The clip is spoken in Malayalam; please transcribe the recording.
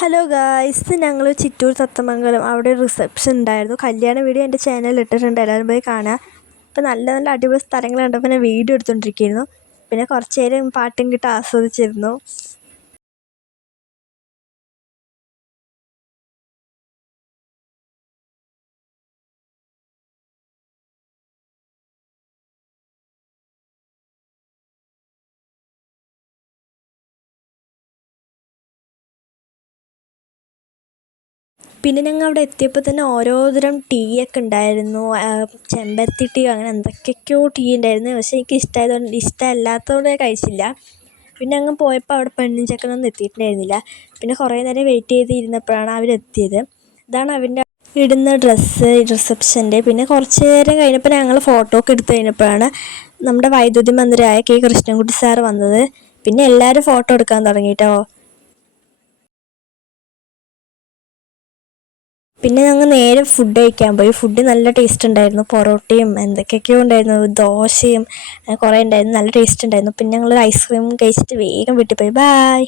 ഹലോ ഗായ്സ്, ഞങ്ങൾ ചിറ്റൂർ തത്തമംഗലം അവിടെ റിസപ്ഷൻ ഉണ്ടായിരുന്നു. കല്യാണ വീഡിയോ എൻ്റെ ചാനലിൽ ഇട്ടിട്ടുണ്ട്, എല്ലാവരും പോയി കാണാം. ഇപ്പം നല്ല നല്ല അടിപൊളി സ്ഥലങ്ങൾ കണ്ടപ്പോൾ ഞാൻ വീഡിയോ എടുത്തുകൊണ്ടിരിക്കുകയായിരുന്നു. പിന്നെ കുറച്ച് നേരം പാട്ടും കിട്ടി ആസ്വദിച്ചിരുന്നു. പിന്നെ ഞങ്ങൾ അവിടെ എത്തിയപ്പോൾ തന്നെ ഓരോതരം ടീ ഒക്കെ ഉണ്ടായിരുന്നു. ചെമ്പരത്തി ടീ, അങ്ങനെ എന്തൊക്കെയൊക്കെയോ ടീ ഉണ്ടായിരുന്നു. പക്ഷേ എനിക്ക് ഇഷ്ടമല്ലാത്തതുകൊണ്ട് ഞാൻ കഴിച്ചില്ല. പിന്നെ അങ്ങ് പോയപ്പോൾ അവിടെ പെണ്ണും ചെക്കനൊന്നും എത്തിയിട്ടുണ്ടായിരുന്നില്ല. പിന്നെ കുറേ നേരം വെയിറ്റ് ചെയ്തിരുന്നപ്പോഴാണ് അവരെത്തിയത്. ഇതാണ് അവൻ്റെ ഇടുന്ന ഡ്രസ്സ് റിസപ്ഷൻ്റെ. പിന്നെ കുറച്ച് നേരം കഴിഞ്ഞപ്പോൾ ഞങ്ങൾ ഫോട്ടോ ഒക്കെ എടുത്ത് കഴിഞ്ഞപ്പോഴാണ് നമ്മുടെ വൈദ്യുതി മന്ത്രിയായ കെ കൃഷ്ണൻകുട്ടി സാർ വന്നത്. പിന്നെ എല്ലാവരും ഫോട്ടോ എടുക്കാൻ തുടങ്ങി കേട്ടോ. പിന്നെ ഞങ്ങൾ നേരെ ഫുഡ് കഴിക്കാൻ പോയി. ഫുഡ് നല്ല ടേസ്റ്റ് ഉണ്ടായിരുന്നു. പൊറോട്ടയും എന്തൊക്കെയൊക്കെയോ ഉണ്ടായിരുന്നു, ദോശയും കുറേ ഉണ്ടായിരുന്നു. നല്ല ടേസ്റ്റ് ഉണ്ടായിരുന്നു. പിന്നെ ഞങ്ങൾ ഐസ്ക്രീം കഴിച്ചിട്ട് വേഗം വീട്ടിൽ പോയി. ബായ്.